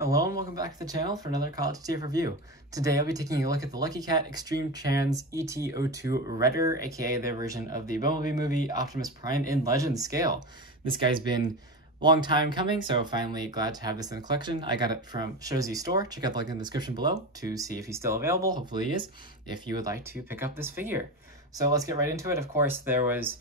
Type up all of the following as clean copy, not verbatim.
Hello and welcome back to the channel for another College ETF review. Today I'll be taking a look at the Lucky Cat Extreme Trans ET-02 Redder, aka their version of the Bumblebee movie Optimus Prime in Legend scale. This guy's been a long time coming, so finally glad to have this in the collection. I got it from Shozy Store. Check out the link in the description below to see if he's still available. Hopefully he is, if you would like to pick up this figure. So let's get right into it. Of course, there was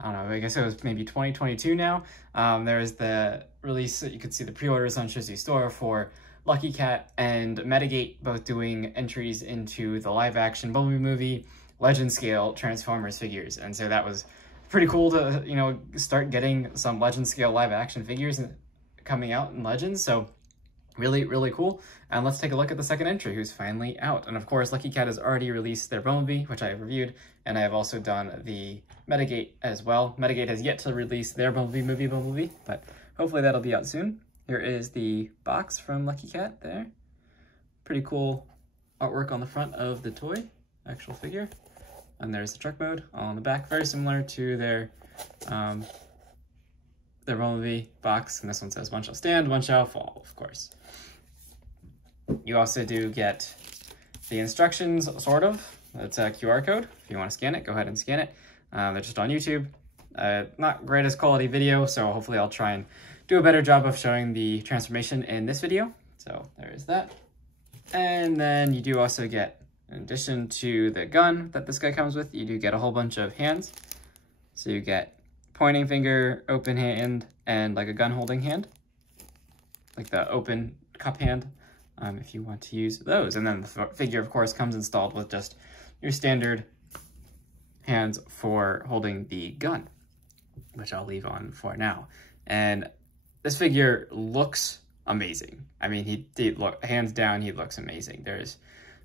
I don't know, I guess it was maybe 2022 now. There was the release, you could see the pre-orders on Shozy Store for Lucky Cat and Metagate, both doing entries into the live-action Bumblebee movie, Legend scale Transformers figures. And so that was pretty cool to, you know, start getting some Legend scale live-action figures coming out in Legends. So really, really cool. And let's take a look at the second entry, who's finally out. And of course, Lucky Cat has already released their Bumblebee, which I have reviewed, and I have also done the Metagate as well. Metagate has yet to release their Bumblebee movie, Bumblebee, but hopefully that'll be out soon. Here is the box from Lucky Cat there. Pretty cool artwork on the front of the toy, actual figure. And there's the truck mode on the back, very similar to their Bumblebee box. And this one says one shall stand, one shall fall, of course. You also do get the instructions, sort of. It's a QR code. If you want to scan it, go ahead and scan it. They're just on YouTube. Not greatest quality video, so hopefully I'll try and do a better job of showing the transformation in this video. So there is that. And then you do also get, in addition to the gun that this guy comes with, you do get a whole bunch of hands. So you get pointing finger, open hand, and like a gun holding hand. Like the open cup hand. If you want to use those. And then the figure, of course, comes installed with just your standard hands for holding the gun, which I'll leave on for now. And this figure looks amazing. I mean, hands down, he looks amazing. There's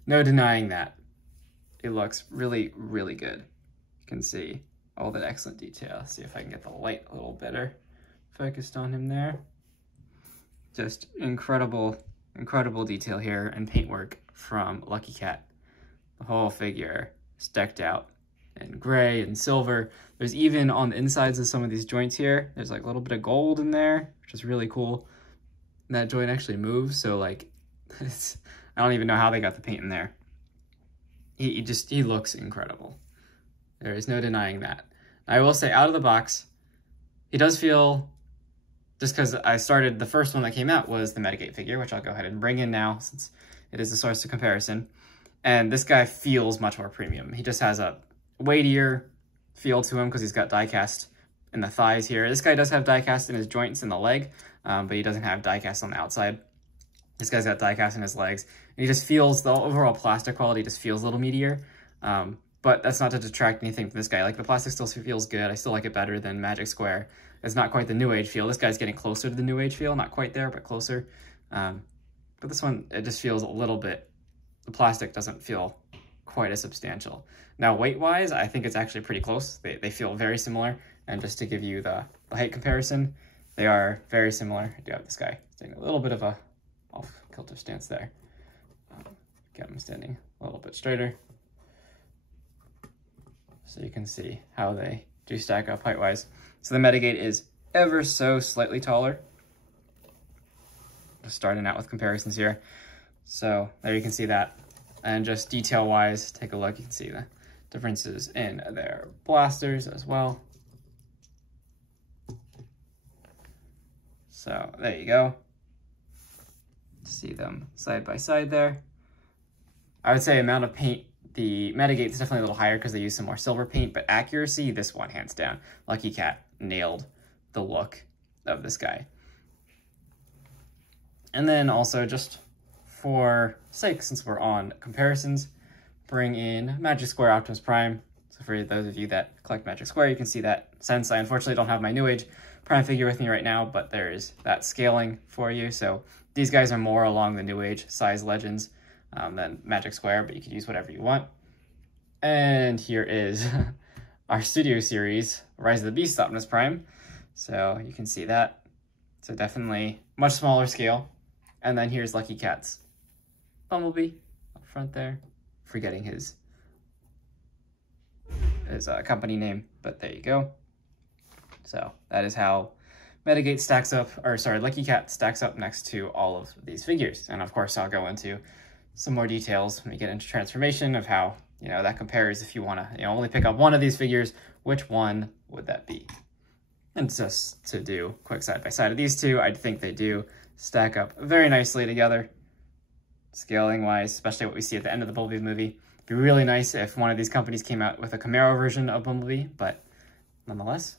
no denying that. It looks really, really good. You can see all that excellent detail. See if I can get the light a little better focused on him there. Just incredible detail here and paintwork from Lucky Cat. The whole figure is decked out in gray and silver. There's even on the insides of some of these joints here, there's like a little bit of gold in there, which is really cool. And that joint actually moves, so like, I don't even know how they got the paint in there. He looks incredible. There is no denying that. I will say, out of the box, he does feel, just because I started, the first one that came out was the Metagate figure, which I'll go ahead and bring in now since it is a source of comparison. And this guy feels much more premium. He just has a weightier feel to him because he's got diecast in the thighs here. This guy does have diecast in his joints in the leg, but he doesn't have diecast on the outside. This guy's got diecast in his legs. And he just feels, the overall plastic quality just feels a little meatier. But that's not to detract anything from this guy. Like, the plastic still feels good. I still like it better than Magic Square. It's not quite the New Age feel. This guy's getting closer to the New Age feel. Not quite there, but closer. But this one, it just feels a little bit, the plastic doesn't feel quite as substantial. Now, weight-wise, I think it's actually pretty close. They feel very similar. And just to give you the height comparison, they are very similar. I do have this guy taking a little bit of a off-kilter stance there. Get him standing a little bit straighter. So you can see how they do stack up height-wise. So the Metagate is ever so slightly taller. Just starting out with comparisons here. So there you can see that. And just detail-wise, take a look. You can see the differences in their blasters as well. So there you go. See them side by side there. I would say amount of paint, the Metagate is definitely a little higher because they use some more silver paint, but accuracy, this one, hands down. Lucky Cat nailed the look of this guy. And then also, just for sake, since we're on comparisons, bring in Magic Square Optimus Prime. So for those of you that collect Magic Square, you can see that sense. I unfortunately don't have my New Age Prime figure with me right now, but there is that scaling for you. So these guys are more along the New Age size Legends than Magic Square, but you can use whatever you want. And here is our Studio Series, Rise of the Beast Optimus Prime. So you can see that. So definitely much smaller scale. And then here's Lucky Cat's Bumblebee up front there. Forgetting his company name, but there you go. So that is how Medigate stacks up, or sorry, Lucky Cat stacks up next to all of these figures. And of course, I'll go into some more details when we get into transformation of how, you know, that compares if you want to, you know, only pick up one of these figures, which one would that be? And just to do quick side by side of these two, I think they do stack up very nicely together, scaling wise, especially what we see at the end of the Bumblebee movie. It'd be really nice if one of these companies came out with a Camaro version of Bumblebee, but nonetheless,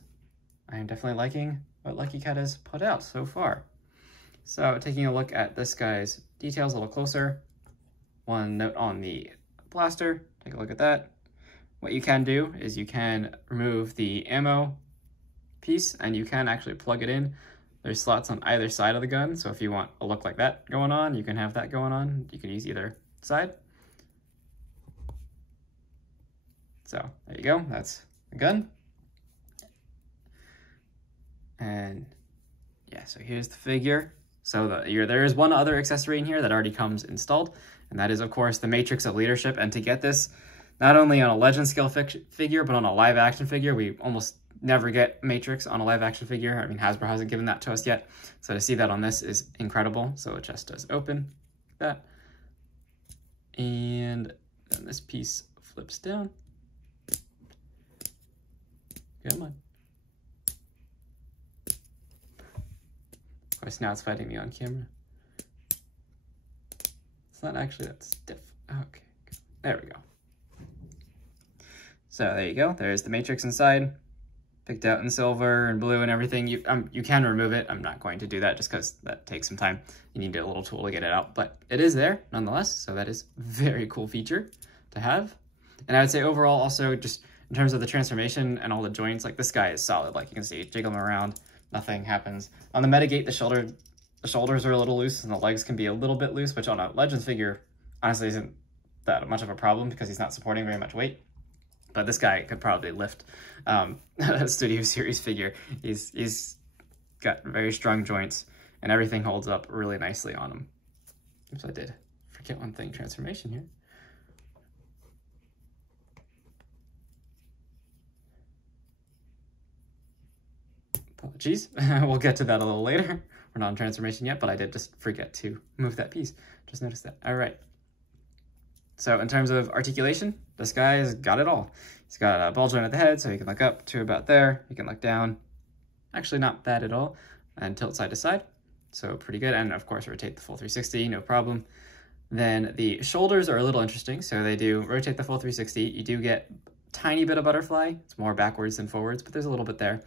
I am definitely liking what Lucky Cat has put out so far. So taking a look at this guy's details a little closer, one note on the blaster, take a look at that. What you can do is you can remove the ammo piece and you can actually plug it in. There's slots on either side of the gun, so if you want a look like that going on, you can have that going on. You can use either side. So there you go, that's the gun. And yeah, so here's the figure. So there is one other accessory in here that already comes installed, and that is, of course, the Matrix of Leadership. And to get this, not only on a Legend scale figure, but on a live action figure, we almost never get Matrix on a live action figure. I mean, Hasbro hasn't given that to us yet. So to see that on this is incredible. So it just does open like that. And then this piece flips down. Come on. Of course, now it's fighting me on camera. It's not actually that stiff. Okay, there we go. So there you go. There's the Matrix inside, picked out in silver and blue and everything. You can remove it. I'm not going to do that just because that takes some time. You need a little tool to get it out, but it is there nonetheless. So that is a very cool feature to have. And I would say overall also just in terms of the transformation and all the joints, like this guy is solid. Like you can see, jiggle him around, nothing happens. On the Medigate, the shoulders are a little loose and the legs can be a little bit loose, which on a Legends figure honestly isn't that much of a problem because he's not supporting very much weight. But this guy could probably lift a Studio Series figure. He's got very strong joints and everything holds up really nicely on him. Oops, I did forget one thing, transformation here. Apologies, we'll get to that a little later. We're not on transformation yet, but I did just forget to move that piece. Just noticed that. All right. So in terms of articulation, this guy's got it all. He's got a ball joint at the head, so he can look up to about there. He can look down. Actually not bad at all. And tilt side to side. So pretty good. And of course, rotate the full 360, no problem. Then the shoulders are a little interesting. So they do rotate the full 360. You do get a tiny bit of butterfly. It's more backwards than forwards, but there's a little bit there.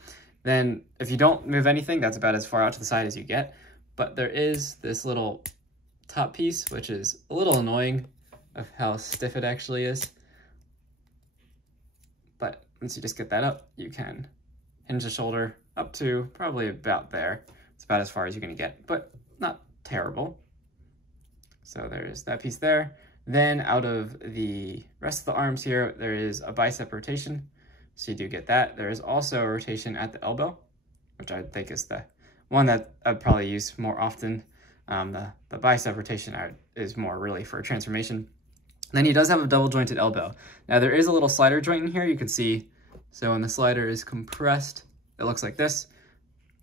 Then if you don't move anything, that's about as far out to the side as you get. But there is this little top piece, which is a little annoying of how stiff it actually is. But once you just get that up, you can hinge the shoulder up to probably about there. It's about as far as you're gonna get, but not terrible. So there's that piece there. Then out of the rest of the arms here, there is a bicep rotation. So you do get that. There is also a rotation at the elbow, which I think is the one that I'd probably use more often. The bicep rotation is more really for transformation. Then he does have a double jointed elbow. Now there is a little slider joint in here, you can see. So when the slider is compressed, it looks like this.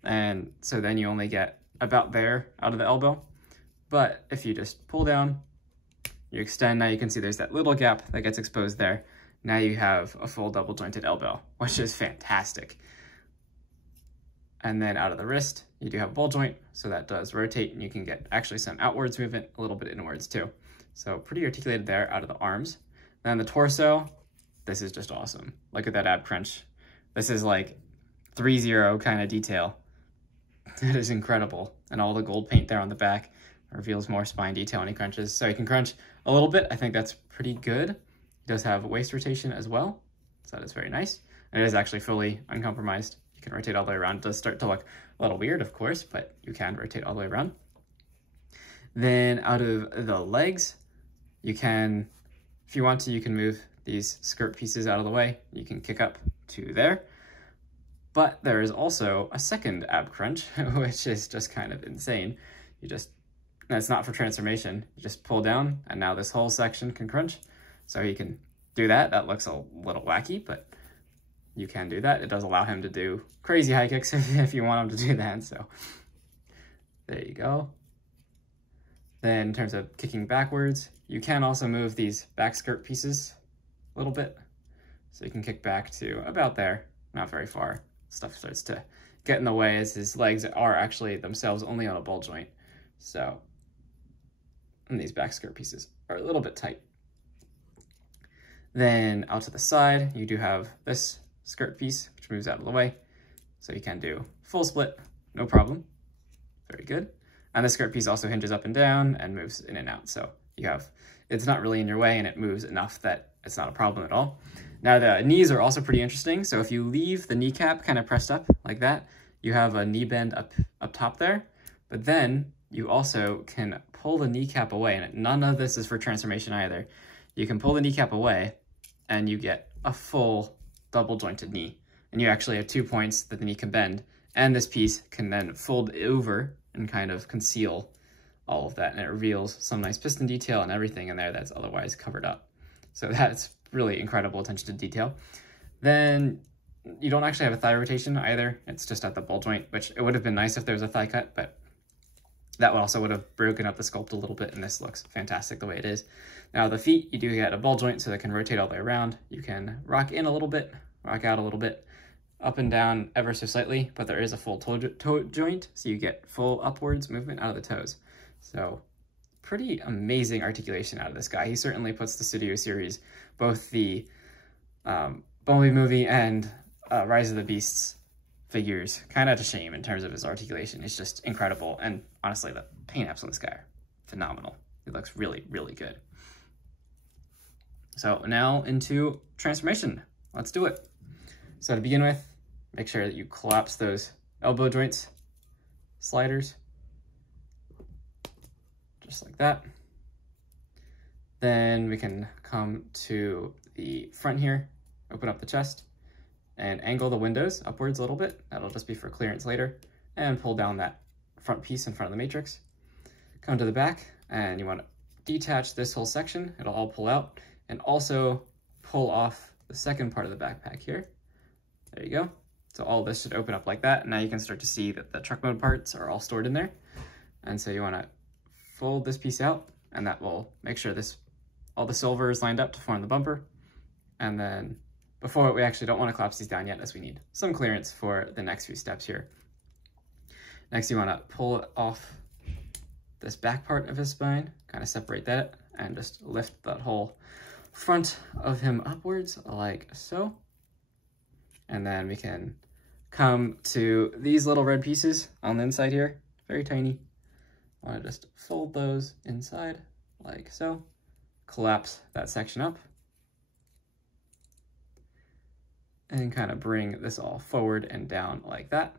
And so then you only get about there out of the elbow. But if you just pull down, you extend, now you can see there's that little gap that gets exposed there. Now you have a full double jointed elbow, which is fantastic. And then out of the wrist, you do have a ball joint, so that does rotate and you can get actually some outwards movement, a little bit inwards too. So pretty articulated there out of the arms. Then the torso, this is just awesome. Look at that ab crunch. This is like 3-0 kind of detail. That is incredible. And all the gold paint there on the back reveals more spine detail when he crunches. So he can crunch a little bit. I think that's pretty good. He does have waist rotation as well. So that is very nice. And it is actually fully uncompromised. You can rotate all the way around. It does start to look a little weird, of course, but you can rotate all the way around. Then out of the legs, you can, if you want to, you can move these skirt pieces out of the way. You can kick up to there. But there is also a second ab crunch, which is just kind of insane. You just, that's not for transformation. You just pull down and now this whole section can crunch. So you can do that. That looks a little wacky, but you can do that. It does allow him to do crazy high kicks if you want him to do that, so there you go. Then in terms of kicking backwards, you can also move these back skirt pieces a little bit. So you can kick back to about there, not very far. Stuff starts to get in the way as his legs are actually themselves only on a ball joint. So, and these back skirt pieces are a little bit tight. Then out to the side, you do have this skirt piece, which moves out of the way. So you can do full split, no problem. Very good. And the skirt piece also hinges up and down and moves in and out. So you have, it's not really in your way and it moves enough that it's not a problem at all. Now the knees are also pretty interesting. So if you leave the kneecap kind of pressed up like that, you have a knee bend up top there, but then you also can pull the kneecap away, and none of this is for transformation either. You can pull the kneecap away and you get a full double jointed knee. And you actually have 2 points that the knee can bend, and this piece can then fold over and kind of conceal all of that, and it reveals some nice piston detail and everything in there that's otherwise covered up. So that's really incredible attention to detail. Then you don't actually have a thigh rotation either. It's just at the ball joint, which it would have been nice if there was a thigh cut, but that also would have broken up the sculpt a little bit, and this looks fantastic the way it is. Now the feet, you do get a ball joint so they can rotate all the way around. You can rock in a little bit, rock out a little bit, up and down ever so slightly, but there is a full toe joint, so you get full upwards movement out of the toes. So pretty amazing articulation out of this guy. He certainly puts the Studio Series, both the Bumblebee movie and Rise of the Beasts figures, kind of to shame in terms of his articulation. It's just incredible, and honestly, the paint apps on this guy are phenomenal. He looks really, really good. So now into transformation. Let's do it. So to begin with, make sure that you collapse those elbow joints, sliders, just like that. Then we can come to the front here, open up the chest, and angle the windows upwards a little bit. That'll just be for clearance later. And pull down that front piece in front of the matrix. Come to the back, and you want to detach this whole section. It'll all pull out, and also pull off the second part of the backpack here. There you go. So all this should open up like that. And now you can start to see that the truck mode parts are all stored in there. And so you want to fold this piece out, and that will make sure all the silver is lined up to form the bumper. And then before, we actually don't want to collapse these down yet, as we need some clearance for the next few steps here. Next, you want to pull off this back part of his spine, kind of separate that, and just lift that whole front of him upwards like so. And then we can come to these little red pieces on the inside here, very tiny. I want to just fold those inside like so, collapse that section up, and kind of bring this all forward and down like that.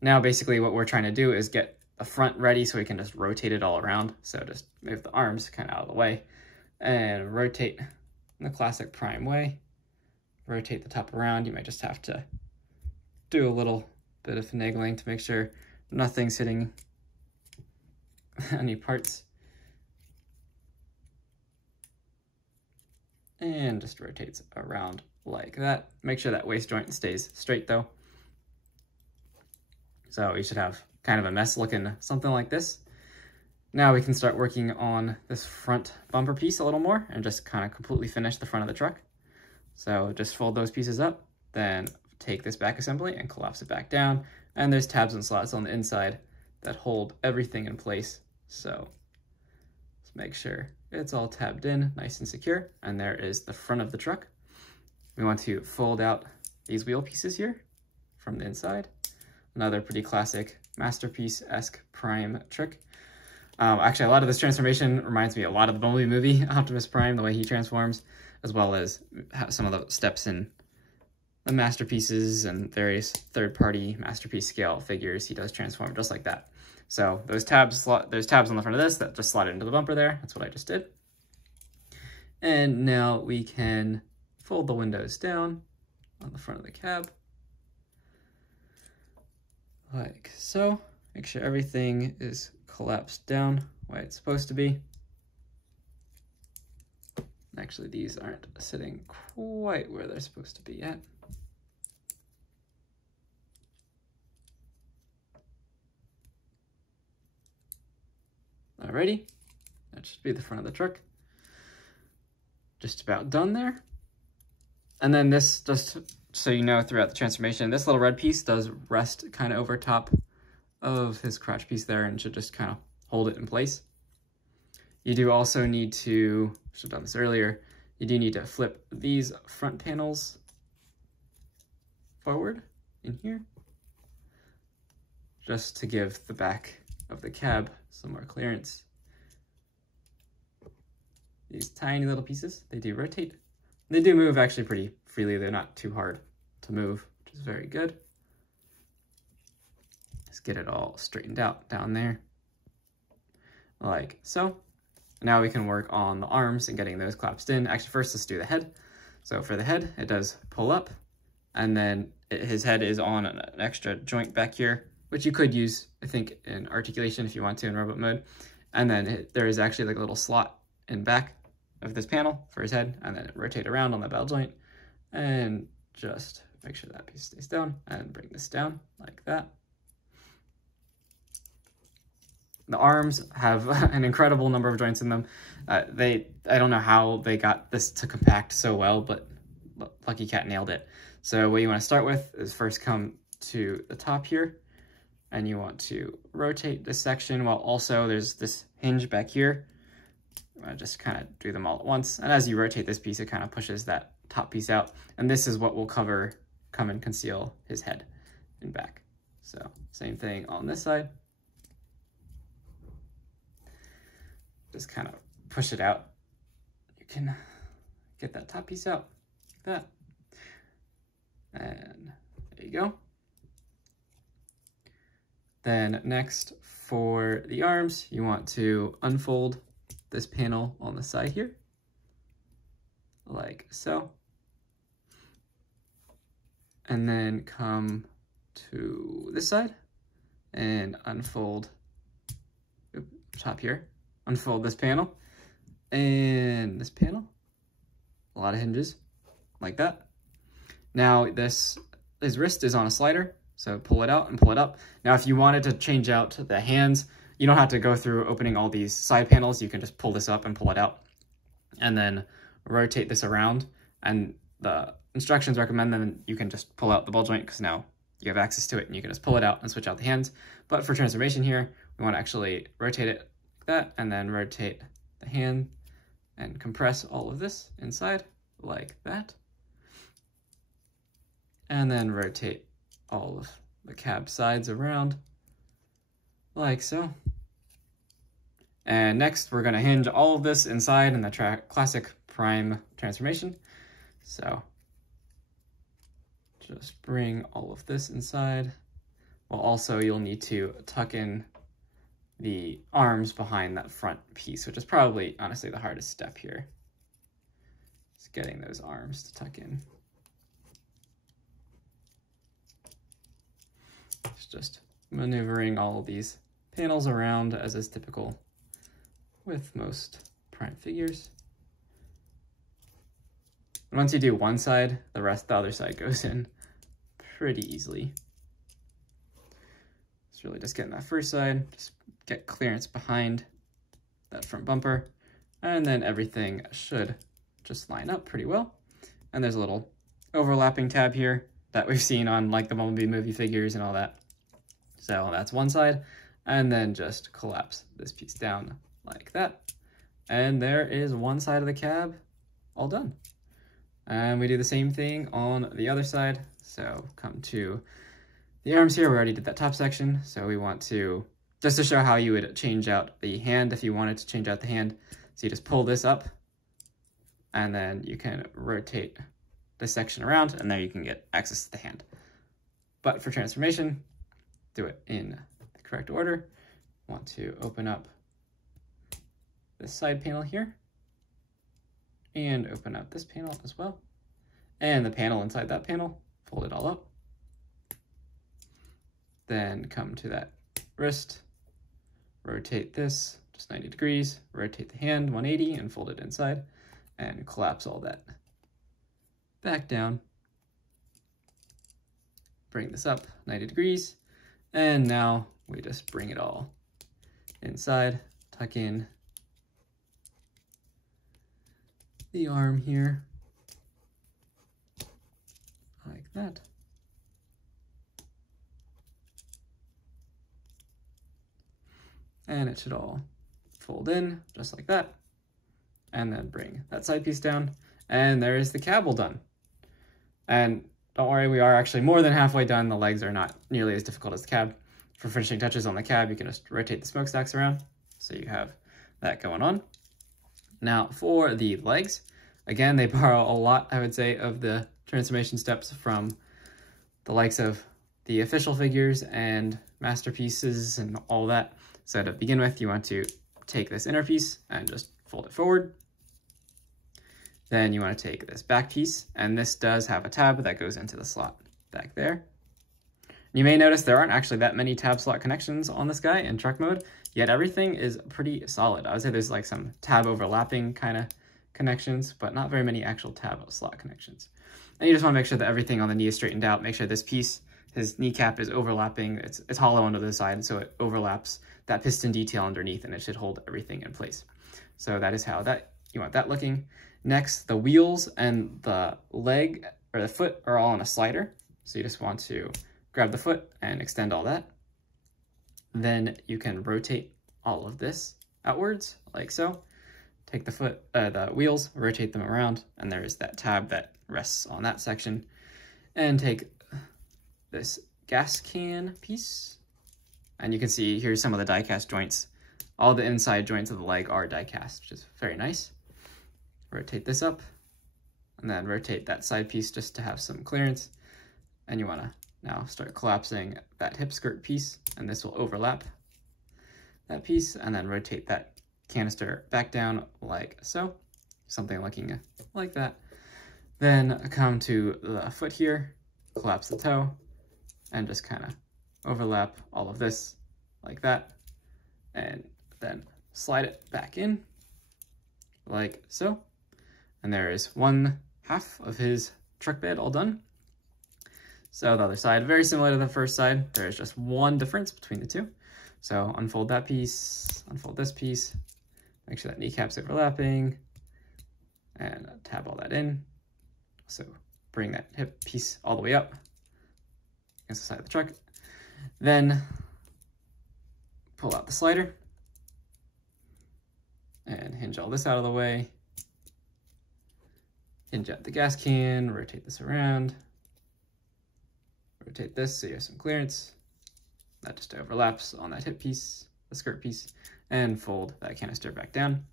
Now basically what we're trying to do is get the front ready so we can just rotate it all around. So just move the arms kind of out of the way and rotate in the classic Prime way. Rotate the top around. You might just have to do a little bit of finagling to make sure nothing's hitting any parts. And just rotates around like that. Make sure that waist joint stays straight though. So you should have kind of a mess looking something like this. Now we can start working on this front bumper piece a little more and just kind of completely finish the front of the truck. So just fold those pieces up, then take this back assembly and collapse it back down. And there's tabs and slots on the inside that hold everything in place. So let's make sure it's all tabbed in, nice and secure. And there is the front of the truck. We want to fold out these wheel pieces here from the inside. Another pretty classic Masterpiece-esque Prime trick. Actually, a lot of this transformation reminds me a lot of the Bumblebee movie, Optimus Prime, the way he transforms, as well as some of the steps in the Masterpieces and various third-party Masterpiece scale figures. He does transform just like that. So there's tabs on the front of this that just slide into the bumper there. That's what I just did. And now we can fold the windows down on the front of the cab. Like so. Make sure everything is collapsed down the way it's supposed to be. Actually, these aren't sitting quite where they're supposed to be yet. Alrighty, that should be the front of the truck. Just about done there. And then this, just so you know, throughout the transformation, this little red piece does rest kind of over top of his crotch piece there and should just kind of hold it in place. You do also need to, should have done this earlier, you do need to flip these front panels forward in here, just to give the back of the cab some more clearance. These tiny little pieces, they do rotate. They do move actually pretty freely. They're not too hard to move, which is very good. Let's get it all straightened out down there, like so. Now we can work on the arms and getting those collapsed in. Actually, first let's do the head. So for the head, it does pull up, and then his head is on an extra joint back here, which you could use, I think, in articulation if you want to in robot mode. And then there is actually like a little slot in back of this panel for his head, and then rotate around on the bell joint and just make sure that piece stays down and bring this down like that. The arms have an incredible number of joints in them. I don't know how they got this to compact so well, but Lucky Cat nailed it. So what you want to start with is first come to the top here, and you want to rotate this section while also there's this hinge back here. You want to just kind of do them all at once. And as you rotate this piece, it kind of pushes that top piece out. And this is what will come and conceal his head and back. So same thing on this side. Just kind of push it out. You can get that top piece out like that. And there you go. Then next for the arms, you want to unfold this panel on the side here, like so. And then come to this side and unfold, top here, unfold this panel and this panel, a lot of hinges like that. Now his wrist is on a slider, so pull it out and pull it up. Now if you wanted to change out the hands, you don't have to go through opening all these side panels. You can just pull this up and pull it out and then rotate this around. And the instructions recommend that you can just pull out the ball joint because now you have access to it and you can just pull it out and switch out the hands. But for transformation here, we want to actually rotate it like that and then rotate the hand and compress all of this inside like that. And then rotate all of the cab sides around like so. And next we're going to hinge all of this inside in the classic prime transformation. So just bring all of this inside. Well, also you'll need to tuck in the arms behind that front piece, which is probably honestly the hardest step here. Just getting those arms to tuck in. It's just maneuvering all of these panels around as is typical with most prime figures. And once you do one side, the other side goes in pretty easily. It's really just getting that first side, just get clearance behind that front bumper, and then everything should just line up pretty well. And there's a little overlapping tab here that we've seen on like the Bumblebee movie figures and all that. So that's one side, and then just collapse this piece down like that. And there is one side of the cab all done. And we do the same thing on the other side. So come to the arms here, we already did that top section. So we want to, just to show how you would change out the hand if you wanted to change out the hand. So you just pull this up and then you can rotate this section around and there you can get access to the hand. But for transformation, do it in the correct order. Want to open up this side panel here and open up this panel as well. And the panel inside that panel, fold it all up. Then come to that wrist, rotate this just 90 degrees, rotate the hand 180 and fold it inside. and collapse all that back down. Bring this up 90 degrees, and now we just bring it all inside, tuck in the arm here, like that. And it should all fold in just like that. And then bring that side piece down. And there is the cab all done. And don't worry, we are actually more than halfway done. The legs are not nearly as difficult as the cab. For finishing touches on the cab, you can just rotate the smokestacks around. So you have that going on. Now for the legs, again, they borrow a lot, I would say, of the transformation steps from the likes of the official figures and masterpieces and all that. So to begin with, you want to take this inner piece and just fold it forward. Then you want to take this back piece, and this does have a tab that goes into the slot back there. You may notice there aren't actually that many tab slot connections on this guy in truck mode, yet everything is pretty solid. I would say there's like some tab overlapping kind of connections, but not very many actual tab slot connections. And you just want to make sure that everything on the knee is straightened out. Make sure this piece, his kneecap, is overlapping. It's hollow onto the side, so it overlaps that piston detail underneath, and it should hold everything in place. So that is how you want that looking. Next, the wheels and the leg or the foot are all on a slider. So you just want to grab the foot and extend all that. Then you can rotate all of this outwards like so. Take the wheels, rotate them around, and there is that tab that rests on that section. And take this gas can piece, and you can see here's some of the die-cast joints. All the inside joints of the leg are die-cast, which is very nice. Rotate this up, and then rotate that side piece just to have some clearance. And you want to now start collapsing that hip skirt piece, and this will overlap that piece, and then rotate that canister back down like so, something looking like that. Then come to the foot here, collapse the toe, and just kind of overlap all of this like that, and then slide it back in like so. And there is 1/2 of his truck bed all done. So the other side, very similar to the first side, there is just one difference between the two. So unfold that piece, unfold this piece, make sure that kneecap's overlapping, and tab all that in. So bring that hip piece all the way up against the side of the truck. Then pull out the slider and hinge all this out of the way. Hinge out the gas can, rotate this around. Rotate this so you have some clearance. That just overlaps on that hip piece, the skirt piece, and fold that canister back down.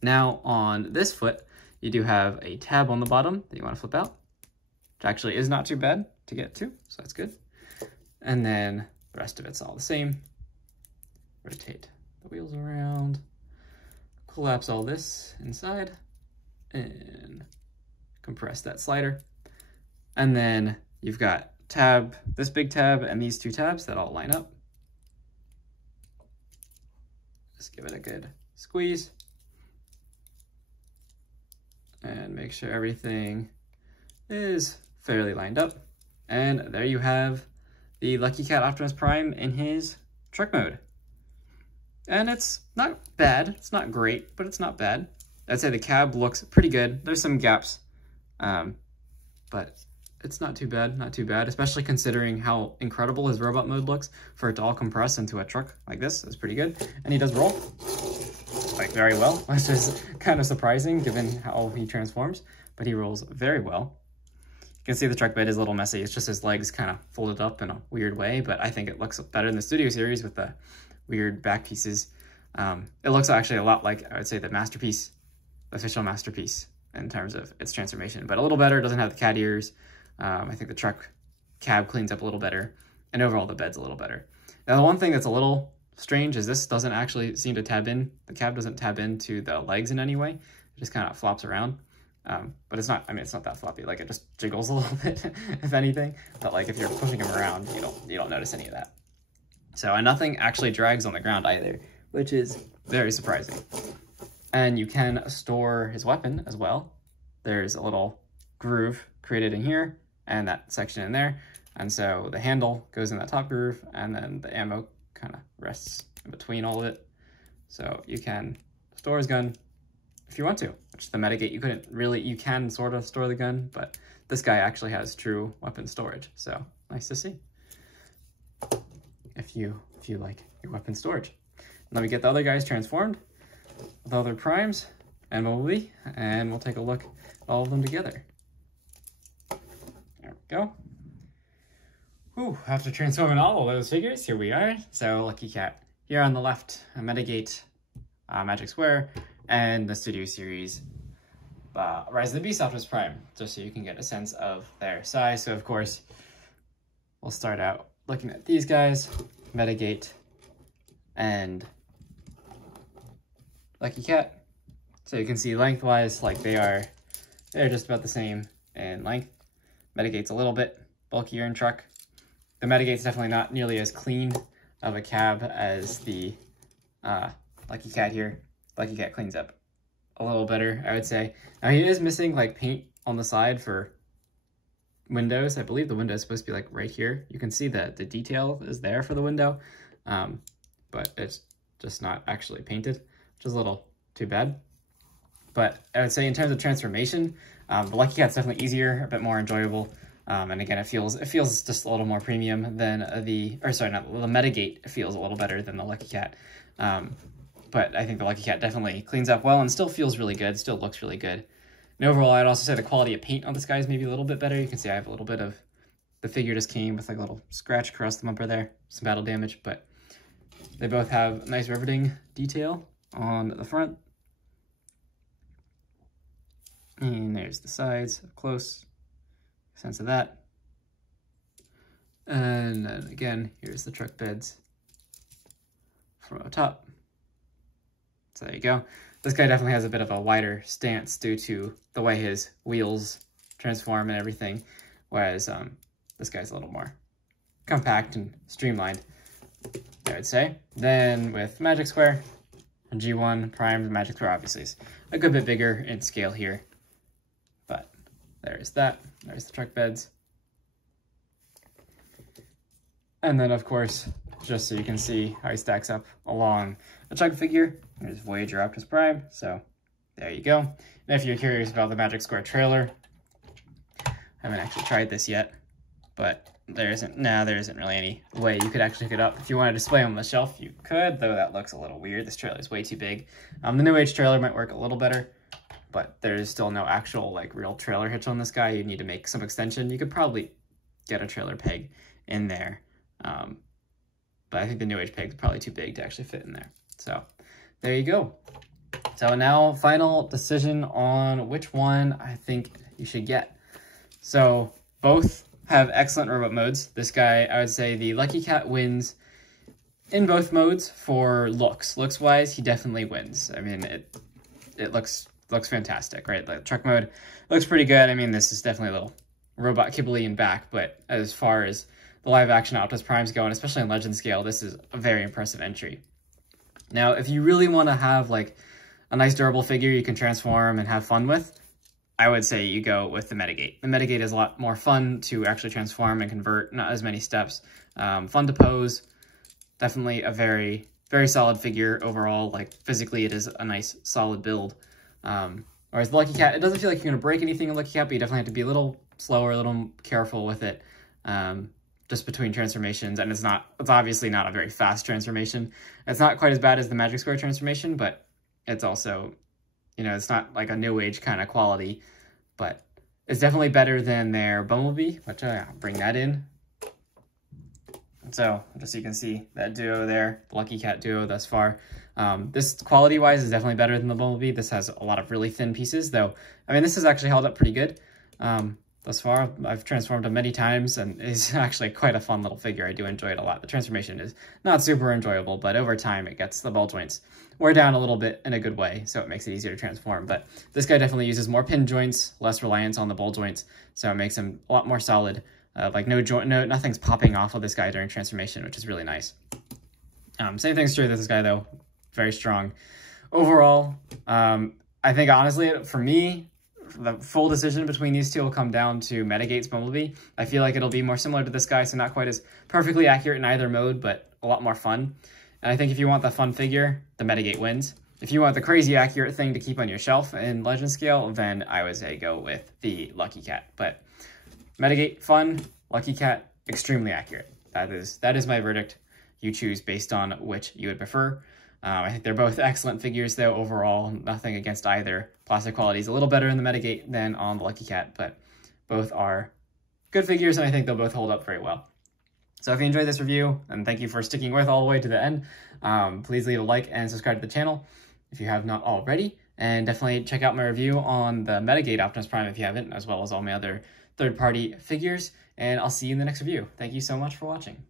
Now on this foot, you do have a tab on the bottom that you want to flip out, which actually is not too bad to get to, so that's good. And then the rest of it's all the same. Rotate the wheels around, collapse all this inside, and compress that slider. And then you've got tab, this big tab, and these two tabs that all line up. Just give it a good squeeze. And make sure everything is fairly lined up. And there you have the Lucky Cat Optimus Prime in his truck mode. And it's not bad, it's not great, but it's not bad. I'd say the cab looks pretty good. There's some gaps, but it's not too bad, especially considering how incredible his robot mode looks. For it to all compress into a truck like this is pretty good. And he does roll, like, very well, which is kind of surprising given how he transforms, but he rolls very well. You can see the truck bed is a little messy. It's just his legs kind of folded up in a weird way, but I think it looks better in the Studio Series with the weird back pieces. It looks actually a lot like, I would say, the Masterpiece, the official Masterpiece in terms of its transformation, but a little better. It doesn't have the cat ears. I think the truck cab cleans up a little better, and overall the bed's a little better. Now the one thing that's a little strange is this doesn't actually seem to tab in. The cab doesn't tab into the legs in any way. It just kind of flops around. But it's not, I mean, it's not that floppy. Like, it just jiggles a little bit, if anything. But like, if you're pushing him around, you don't notice any of that. So, and nothing actually drags on the ground either, which is very surprising. And you can store his weapon as well. There's a little groove created in here and that section in there. And so the handle goes in that top groove, and then the ammo kind of rests in between all of it. So you can store his gun if you want to, which the Metagate you couldn't really, you can sort of store the gun, but this guy actually has true weapon storage. So nice to see if you like your weapon storage. Let me get the other guys transformed with other primes and Bumblebee, and we'll take a look at all of them together. There we go. Whew, after transforming all of those figures, here we are. So Lucky Cat here on the left, a Metagate, Magic Square, and the Studio Series Rise of the Beast Optimus Prime, just so you can get a sense of their size. So of course, we'll start out looking at these guys, Metagate and Lucky Cat. So you can see lengthwise, like they're just about the same in length. Metagate's a little bit bulkier in truck. The Metagate's definitely not nearly as clean of a cab as the Lucky Cat here. Lucky Cat cleans up a little better, I would say. Now he is missing like paint on the side for windows. I believe the window is supposed to be like right here. You can see that the detail is there for the window, but it's just not actually painted, which is a little too bad. But I would say in terms of transformation, the Lucky Cat's definitely easier, a bit more enjoyable. And again, it feels just a little more premium than the Metagate feels a little better than the Lucky Cat. But I think the Lucky Cat definitely cleans up well and still feels really good, still looks really good. And overall, I'd also say the quality of paint on this guy is maybe a little bit better. You can see I have a little bit of, the figure just came with like a little scratch across the bumper there, some battle damage, but they both have nice riveting detail on the front. And there's the sides, up close, sense of that. And then again, here's the truck beds from up top. So there you go. This guy definitely has a bit of a wider stance due to the way his wheels transform and everything, whereas this guy's a little more compact and streamlined, I would say. Then with Magic Square, and G1 Prime, the Magic Square obviously is a good bit bigger in scale here. But there's that. There's the truck beds. And then, of course, just so you can see how he stacks up along the truck figure, there's Voyager Optimus Prime. So there you go. And if you're curious about the Magic Square trailer, I haven't actually tried this yet, but there isn't really any way you could actually hook it up. If you want to display on the shelf, you could, though that looks a little weird. This trailer is way too big. The New Age trailer might work a little better, but there's still no actual like real trailer hitch on this guy. You need to make some extension. You could probably get a trailer peg in there, but I think the New Age peg is probably too big to actually fit in there. So there you go. So now final decision on which one I think you should get. So both have excellent robot modes. This guy, I would say the Lucky Cat wins in both modes for looks. Looks-wise, he definitely wins. I mean, it looks fantastic, right? The truck mode looks pretty good. I mean, this is definitely a little robot kibbly in back, but as far as the live-action Optimus Primes go, and especially on Legend scale, this is a very impressive entry. Now, if you really want to have like a nice durable figure you can transform and have fun with, I would say you go with the Metagate. The Metagate is a lot more fun to actually transform and convert, not as many steps. Fun to pose, definitely a very, very solid figure overall. Like physically, it is a nice, solid build. Whereas the Lucky Cat, it doesn't feel like you're going to break anything in Lucky Cat, but you definitely have to be a little slower, a little careful with it, just between transformations. And it's obviously not a very fast transformation. It's not quite as bad as the Magic Square transformation, but it's also, you know, it's not like a New Age kind of quality, but it's definitely better than their Bumblebee, which I'll bring that in. So just so you can see that duo there, the Lucky Cat duo thus far. This quality-wise is definitely better than the Bumblebee. This has a lot of really thin pieces, though. I mean, this has actually held up pretty good thus far. I've transformed him many times, and it's actually quite a fun little figure. I do enjoy it a lot. The transformation is not super enjoyable, but over time, it gets the ball joints wear down a little bit in a good way, so it makes it easier to transform. But this guy definitely uses more pin joints, less reliance on the ball joints, so it makes him a lot more solid. Like nothing's popping off of this guy during transformation, which is really nice. Same thing's true with this guy though, very strong overall, I think honestly, for me, the full decision between these two will come down to Metagate's Bumblebee. I feel like it'll be more similar to this guy, so not quite as perfectly accurate in either mode, but a lot more fun. And I think if you want the fun figure, the Metagate wins. If you want the crazy accurate thing to keep on your shelf in Legend scale, then I would say go with the Lucky Cat. But Metagate, fun. Lucky Cat, extremely accurate. That is my verdict. You choose based on which you would prefer. I think they're both excellent figures, though. Overall, nothing against either. Plastic quality is a little better in the Metagate than on the Lucky Cat, but both are good figures, and I think they'll both hold up very well. So if you enjoyed this review, and thank you for sticking with all the way to the end, please leave a like and subscribe to the channel if you have not already. And definitely check out my review on the Metagate Optimus Prime if you haven't, as well as all my other third-party figures. And I'll see you in the next review. Thank you so much for watching.